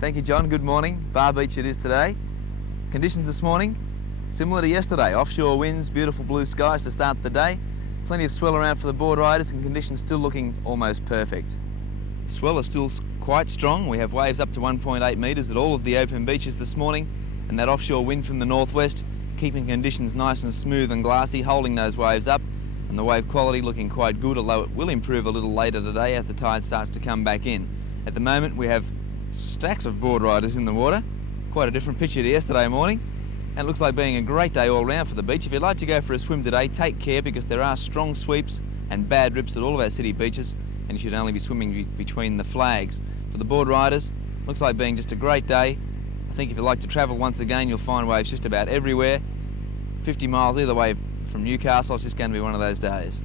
Thank you, John. Good morning. Bar Beach it is today. Conditions this morning, similar to yesterday. Offshore winds, beautiful blue skies to start the day. Plenty of swell around for the board riders and conditions still looking almost perfect. The swell is still quite strong. We have waves up to 1.8 metres at all of the open beaches this morning, and that offshore wind from the northwest keeping conditions nice and smooth and glassy, holding those waves up, and the wave quality looking quite good, although it will improve a little later today as the tide starts to come back in. At the moment we have stacks of board riders in the water. Quite a different picture to yesterday morning, and it looks like being a great day all round for the beach. If you'd like to go for a swim today, take care, because there are strong sweeps and bad rips at all of our city beaches, and you should only be swimming between the flags. For the board riders, looks like being just a great day. I think if you like to travel once again, you'll find waves just about everywhere. 50 miles either way from Newcastle, it's just going to be one of those days.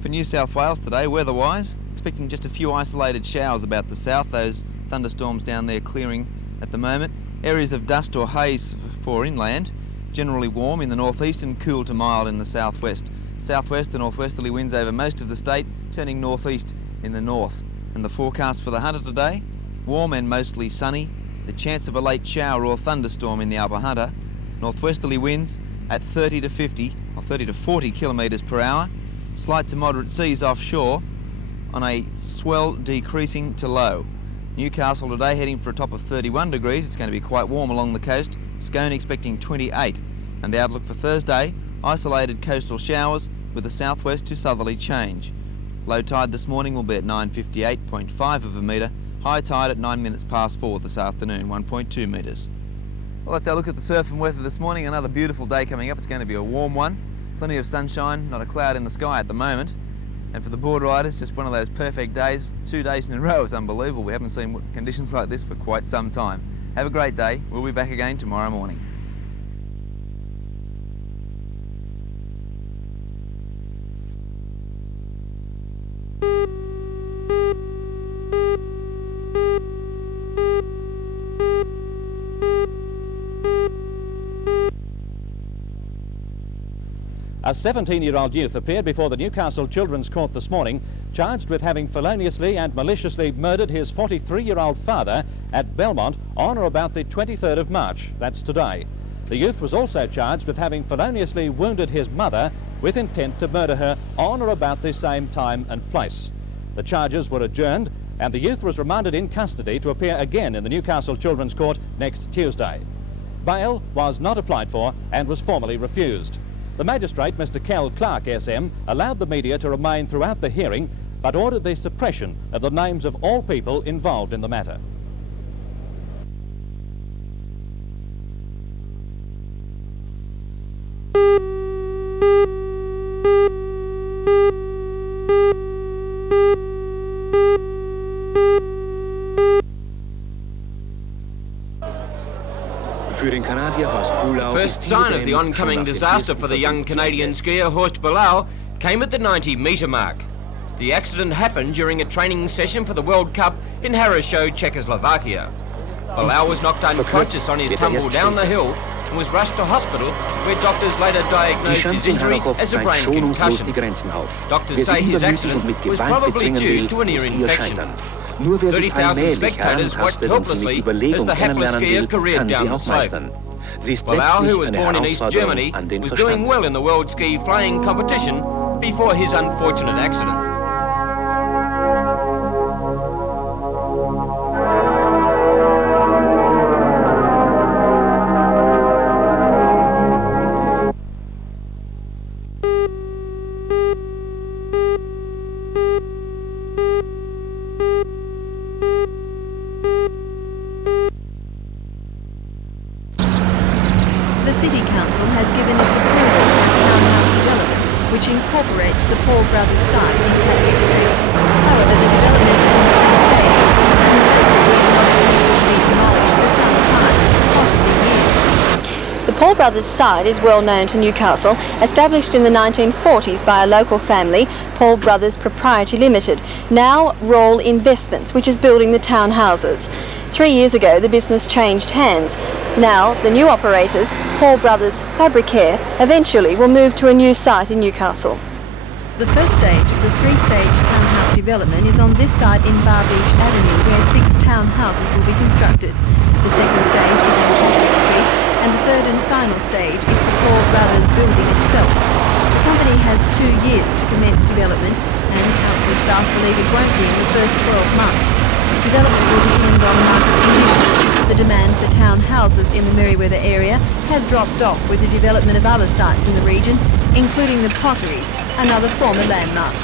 For New South Wales today, weather-wise, expecting just a few isolated showers about the south, those thunderstorms down there clearing at the moment. Areas of dust or haze for inland, generally warm in the northeast and cool to mild in the southwest. Southwest and northwesterly winds over most of the state, turning northeast in the north. And the forecast for the Hunter today, warm and mostly sunny. The chance of a late shower or thunderstorm in the upper Hunter. Northwesterly winds at 30 to 50 or 30 to 40 kilometres per hour. Slight to moderate seas offshore on a swell decreasing to low. Newcastle today heading for a top of 31 degrees. It's going to be quite warm along the coast. Scone expecting 28. And the outlook for Thursday, isolated coastal showers with a southwest to southerly change. Low tide this morning will be at 958.5 of a metre. High tide at 9 minutes past 4 this afternoon, 1.2 metres. Well, that's our look at the surf and weather this morning. Another beautiful day coming up. It's going to be a warm one. Plenty of sunshine, not a cloud in the sky at the moment. And for the board riders, just one of those perfect days. 2 days in a row is unbelievable. We haven't seen conditions like this for quite some time. Have a great day. We'll be back again tomorrow morning. A 17-year-old youth appeared before the Newcastle Children's Court this morning, charged with having feloniously and maliciously murdered his 43-year-old father at Belmont on or about the 23rd of March. That's today. The youth was also charged with having feloniously wounded his mother with intent to murder her on or about the same time and place. The charges were adjourned, and the youth was remanded in custody to appear again in the Newcastle Children's Court next Tuesday. Bail was not applied for and was formally refused. The magistrate, Mr. Kel Clark SM, allowed the media to remain throughout the hearing, but ordered the suppression of the names of all people involved in the matter. First sign of the oncoming disaster for the young Canadian skier Horst Bilal came at the 90-metre mark. The accident happened during a training session for the World Cup in Harasho, Czechoslovakia. Bilal was knocked unconscious on his tumble down the hill and was rushed to hospital, where doctors later diagnosed his injury as a brain concussion. Doctors say his accident was probably due to an ear infection. 30,000 spectators watched helplessly as the hapless skier careered down the slope. Bilal, who was born in East Germany, was doing well in the World Ski Flying competition before his unfortunate accident. The City Council has given its approval to the townhouse development, which incorporates the Paul Brothers site in Torres Strait. However, the development is in 3 stages, and the local will not expect to be demolished for some time, possibly years. The Paul Brothers site is well known to Newcastle, established in the 1940s by a local family, Paul Brothers Proprietary Limited, now Roll Investments, which is building the townhouses. 3 years ago, the business changed hands. Now, the new operators, Paul Brothers Fabricare, eventually will move to a new site in Newcastle. The first stage of the three-stage townhouse development is on this site in Bar Beach Avenue, where 6 townhouses will be constructed. The second stage is on Torres Street, and the third and final stage is the Paul Brothers building itself. The company has 2 years to commence development, and council staff believe it won't be in the first 12 months. Development will depend on market conditions. The demand for townhouses in the Merewether area has dropped off with the development of other sites in the region, including the Potteries, another former landmark.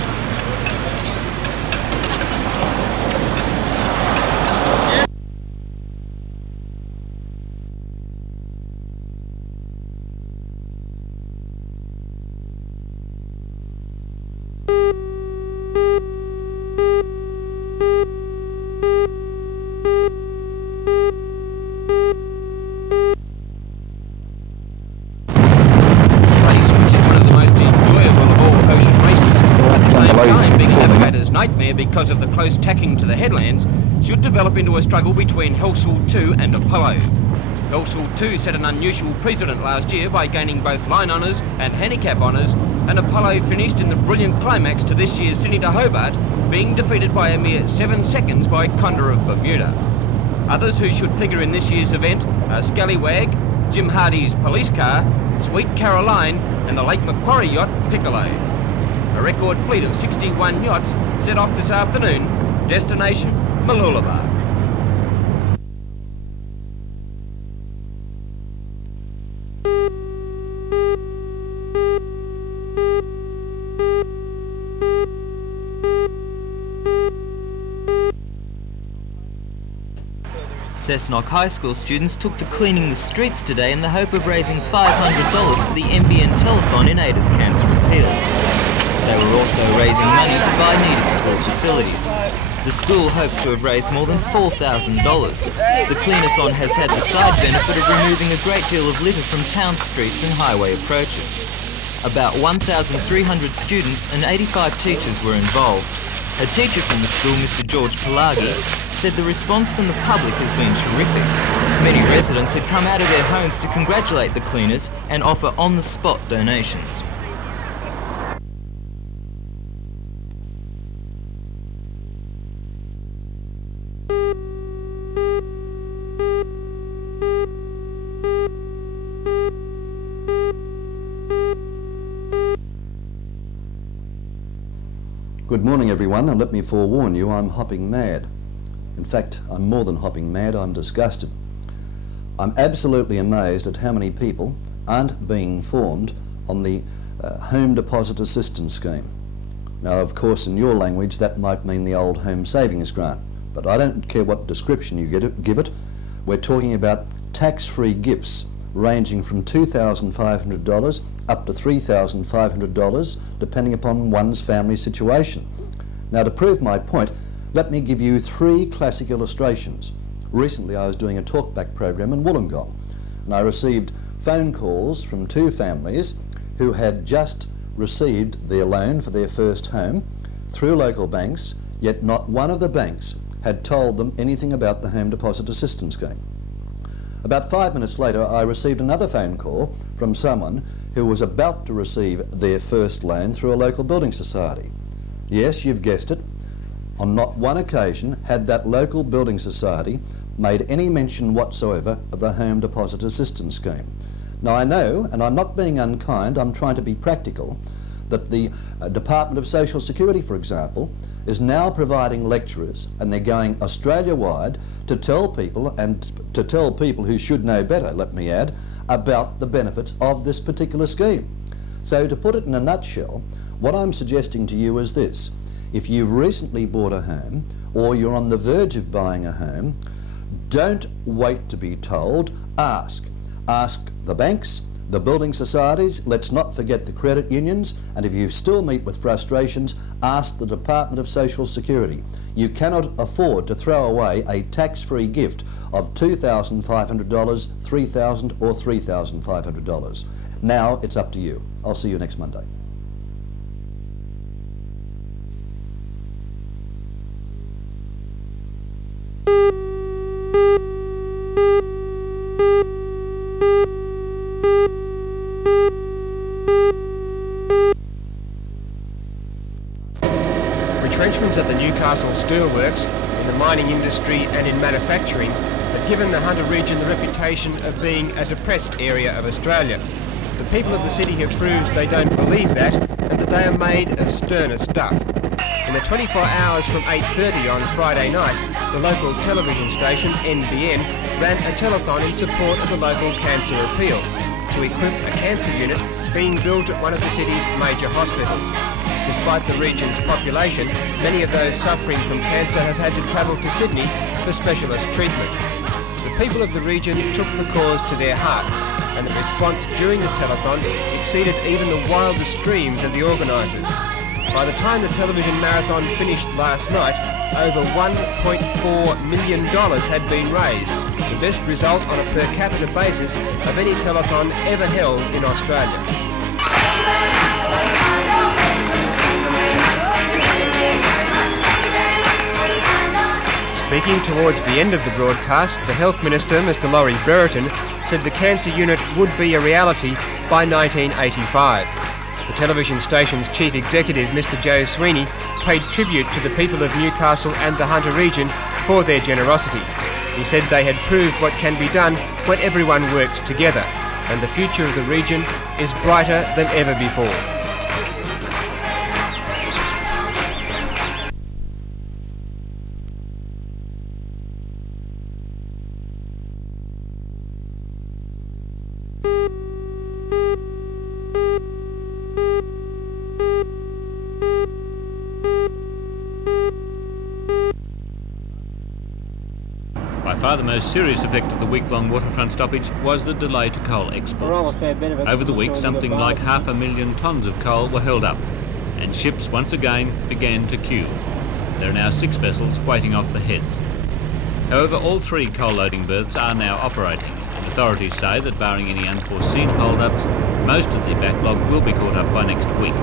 Nightmare because of the close tacking to the headlands, should develop into a struggle between Helsall 2 and Apollo. Helsall 2 set an unusual precedent last year by gaining both line honours and handicap honours, and Apollo finished in the brilliant climax to this year's Sydney to Hobart, being defeated by a mere 7 seconds by Condor of Bermuda. Others who should figure in this year's event are Scallywag, Jim Hardy's police car, Sweet Caroline and the Lake Macquarie yacht Piccolo. A record fleet of 61 yachts set off this afternoon, destination Mooloolaba. Cessnock High School students took to cleaning the streets today in the hope of raising $500 for the NBN Telethon in aid of cancer appeal. They were also raising money to buy needed school facilities. The school hopes to have raised more than $4,000. The cleanathon has had the side benefit of removing a great deal of litter from town streets and highway approaches. About 1,300 students and 85 teachers were involved. A teacher from the school, Mr. George Pelagi, said the response from the public has been terrific. Many residents had come out of their homes to congratulate the cleaners and offer on-the-spot donations. Good morning everyone, and let me forewarn you, I'm hopping mad. In fact, I'm more than hopping mad, I'm disgusted. I'm absolutely amazed at how many people aren't being informed on the Home Deposit Assistance Scheme. Now, of course, in your language that might mean the old Home Savings Grant, but I don't care what description you give it. We're talking about tax-free gifts ranging from $2,500 up to $3,500, depending upon one's family situation. Now, to prove my point, let me give you 3 classic illustrations. Recently I was doing a talkback program in Wollongong, and I received phone calls from 2 families who had just received their loan for their first home through local banks, yet not one of the banks had told them anything about the Home Deposit Assistance Scheme. About 5 minutes later I received another phone call from someone who was about to receive their first loan through a local building society. Yes, you've guessed it. On not one occasion had that local building society made any mention whatsoever of the Home Deposit Assistance Scheme. Now I know, and I'm not being unkind, I'm trying to be practical, that the Department of Social Security, for example, is now providing lecturers, and they're going Australia-wide to tell people, and to tell people who should know better, let me add, about the benefits of this particular scheme. So to put it in a nutshell, what I'm suggesting to you is this. If you've recently bought a home, or you're on the verge of buying a home, don't wait to be told, ask. Ask the banks, the building societies, let's not forget the credit unions, and if you still meet with frustrations, ask the Department of Social Security. You cannot afford to throw away a tax-free gift of $2,500, $3,000 or $3,500. Now it's up to you. I'll see you next Monday. Retrenchments at the Newcastle Steelworks, in the mining industry and in manufacturing have given the Hunter region the reputation of being a depressed area of Australia. The people of the city have proved they don't believe that and that they are made of sterner stuff. In the 24 hours from 8:30 on Friday night, the local television station, NBN, ran a telethon in support of the local cancer appeal to equip a cancer unit being built at one of the city's major hospitals. Despite the region's population, many of those suffering from cancer have had to travel to Sydney for specialist treatment. The people of the region took the cause to their hearts, and the response during the telethon exceeded even the wildest dreams of the organisers. By the time the television marathon finished last night, over $1.4 million had been raised, the best result on a per capita basis of any telethon ever held in Australia. Speaking towards the end of the broadcast, the Health Minister, Mr Laurie Brereton, said the cancer unit would be a reality by 1985. The television station's chief executive, Mr Joe Sweeney, paid tribute to the people of Newcastle and the Hunter region for their generosity. He said they had proved what can be done when everyone works together, and the future of the region is brighter than ever before. By far the most serious effect of the week-long waterfront stoppage was the delay to coal exports. Over the week, something like 500,000 tonnes of coal were held up, and ships once again began to queue. There are now 6 vessels waiting off the heads. However, all 3 coal loading berths are now operating. Authorities say that barring any unforeseen hold-ups, most of the backlog will be caught up by next week.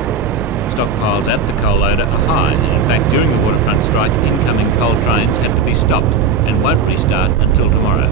Stockpiles at the coal loader are high, and in fact during the waterfront strike, incoming coal trains had to be stopped and won't restart until tomorrow.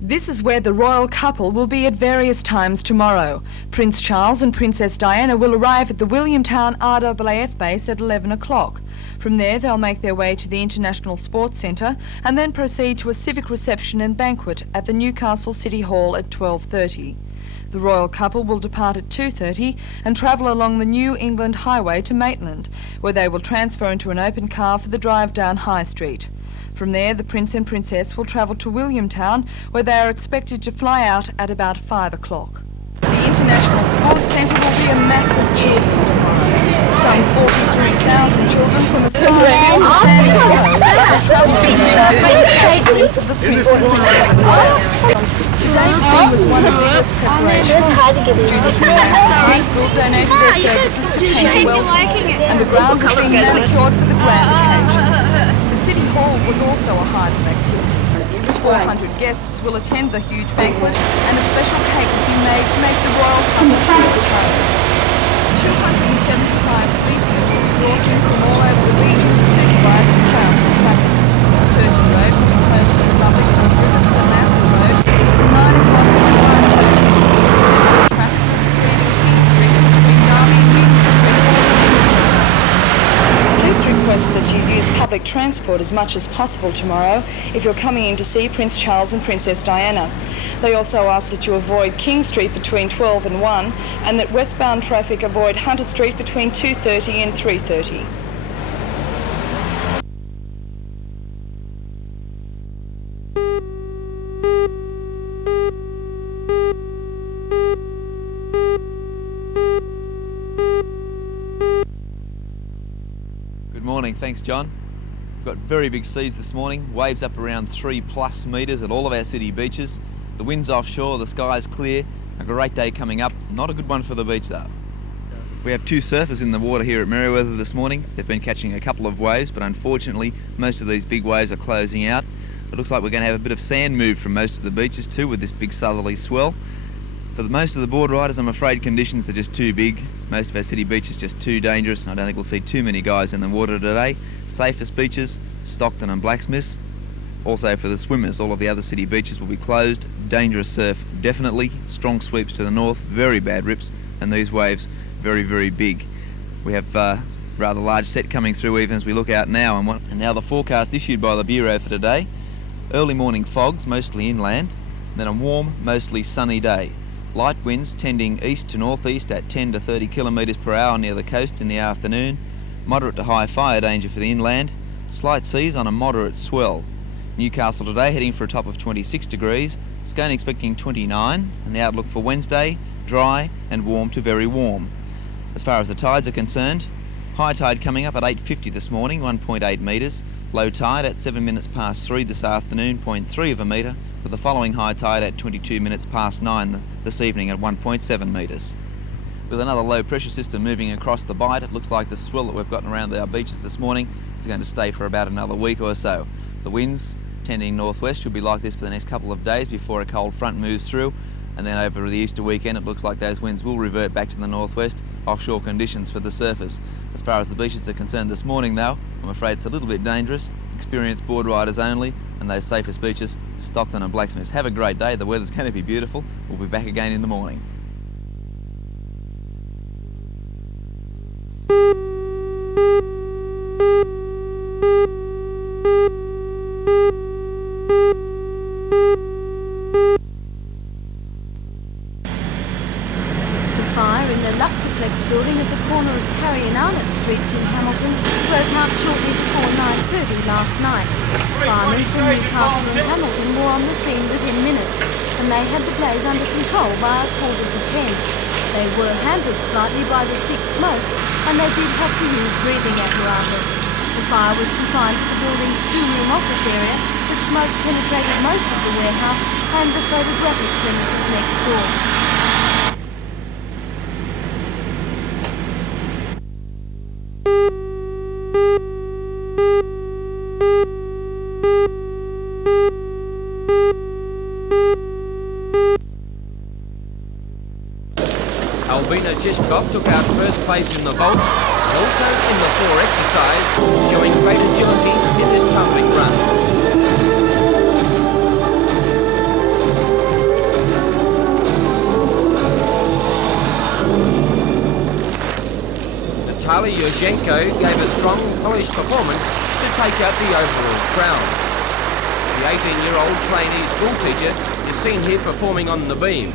This is where the royal couple will be at various times tomorrow. Prince Charles and Princess Diana will arrive at the Williamtown RAAF base at 11 o'clock. From there they'll make their way to the International Sports Centre and then proceed to a civic reception and banquet at the Newcastle City Hall at 12:30. The royal couple will depart at 2:30 and travel along the New England Highway to Maitland, where they will transfer into an open car for the drive down High Street. From there, the Prince and Princess will travel to Williamtown, where they are expected to fly out at about 5 o'clock. The International Sports Centre will be a massive children tomorrow. Some 43,000 children from Australia and San Diego will travel to Newcastle to catch a glimpse of the Prince and Princess of Wales. Today the scene was one of biggest preparation. Students from Manhattan High School donated their services to paint welcome, and the ground was being secured for the grand occasion. The City Hall was also a hive of activity. 400 guests will attend the huge banquet, and a special cake has been made to make the royal couple feel at home. 275 policemen will be brought in from all over the region to supervise the crowds and traffic. Turton Road will be closed to the public on Rivers and Lambton roads from 9 o'clock to 9:30. Traffic will be clearing King Street between Narmy and Newton Street. Police request that you use public transport as much as possible tomorrow if you're coming in to see Prince Charles and Princess Diana. They also ask that you avoid King Street between 12 and 1 and that westbound traffic avoid Hunter Street between 2:30 and 3:30. Good morning, thanks John. We've got very big seas this morning, waves up around 3+ metres at all of our city beaches. The wind's offshore, the sky's clear, a great day coming up, not a good one for the beach though. We have 2 surfers in the water here at Merewether this morning. They've been catching a couple of waves, but unfortunately most of these big waves are closing out. It looks like we're going to have a bit of sand moved from most of the beaches too with this big southerly swell. For most of the board riders, I'm afraid conditions are just too big Most of our city beaches just too dangerous, and I don't think we'll see too many guys in the water today. Safest beaches, Stockton and Blacksmiths. Also for the swimmers, all of the other city beaches will be closed. Dangerous surf, definitely. Strong sweeps to the north, very bad rips, and these waves very, very big. We have rather large set coming through even as we look out now. And now the forecast issued by the Bureau for today. Early morning fogs, mostly inland, then a warm, mostly sunny day. Light winds tending east to northeast at 10 to 30 kilometres per hour near the coast in the afternoon. Moderate to high fire danger for the inland. Slight seas on a moderate swell. Newcastle today heading for a top of 26 degrees. Scone expecting 29, and the outlook for Wednesday, dry and warm to very warm. As far as the tides are concerned, high tide coming up at 8:50 this morning, 1.8 metres. Low tide at 7 minutes past 3 this afternoon, 0.3 of a metre, with the following high tide at 22 minutes past 9 this evening at 1.7 metres. With another low pressure system moving across the bight, it looks like the swell that we've gotten around our beaches this morning is going to stay for about another week or so. The winds tending northwest should be like this for the next couple of days before a cold front moves through, and then over the Easter weekend it looks like those winds will revert back to the northwest. Offshore conditions for the surfers. As far as the beaches are concerned this morning though, I'm afraid it's a little bit dangerous. Experienced board riders only, and those safest beaches, Stockton and Blacksmiths. Have a great day, the weather's going to be beautiful. We'll be back again in the morning. Building at the corner of Carrie and Arnott Streets in Hamilton broke out shortly before 9:30 last night. Firemen from Newcastle and Hamilton were on the scene within minutes, and they had the blaze under control by 9:45. They were hampered slightly by the thick smoke, and they did have to use breathing apparatus. The fire was confined to the building's two-room office area, but smoke penetrated most of the warehouse and the photographic premises next door. Took out first place in the vault, and also in the 4 exercise, showing great agility in this tumbling run. Natalia Yurchenko gave a strong, polished performance to take out the overall crown. The 18-year-old trainee schoolteacher is seen here performing on the beam.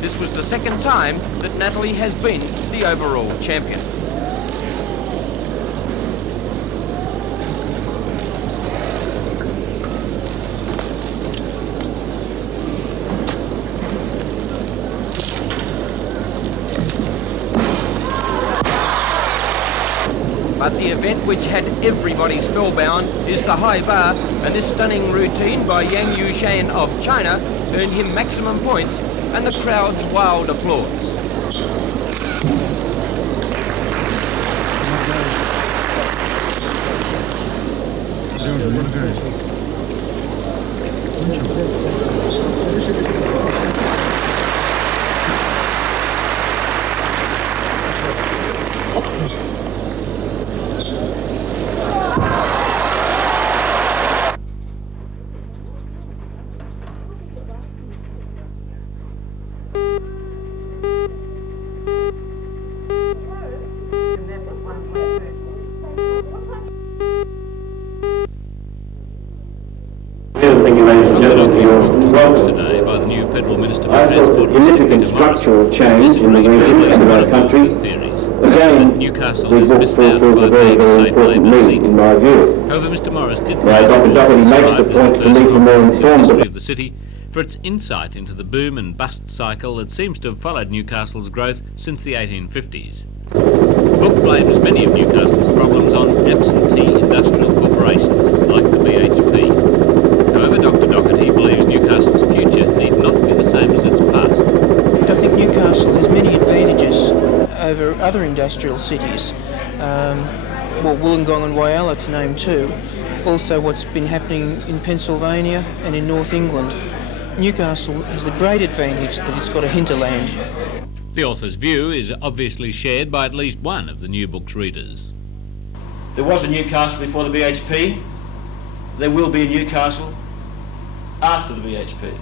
This was the second time that Natalie has been the overall champion. But the event which had everybody spellbound is the high bar, and this stunning routine by Yang Yushan of China earned him maximum points and the crowd's wild applause. Today by the new Federal Minister for Transport, significant structural change in the region and our country. Again, Newcastle is missed out by being a safe Labour seat. In my view. However, Mr Morris did Dr. Doherty makes the point for me for more informed of the city for its insight into the boom and bust cycle that seems to have followed Newcastle's growth since the 1850s. Book blames many of Newcastle's problems on absentee industrial corporations like the BHP. However, Dr Doherty believes Newcastle's future need not be the same as its past. I think Newcastle has many advantages over other industrial cities. Wollongong and Whyalla to name two. Also what's been happening in Pennsylvania and in North England. Newcastle has a great advantage that it's got a hinterland. The author's view is obviously shared by at least one of the new book's readers. There was a Newcastle before the BHP. There will be a Newcastle after the BHP.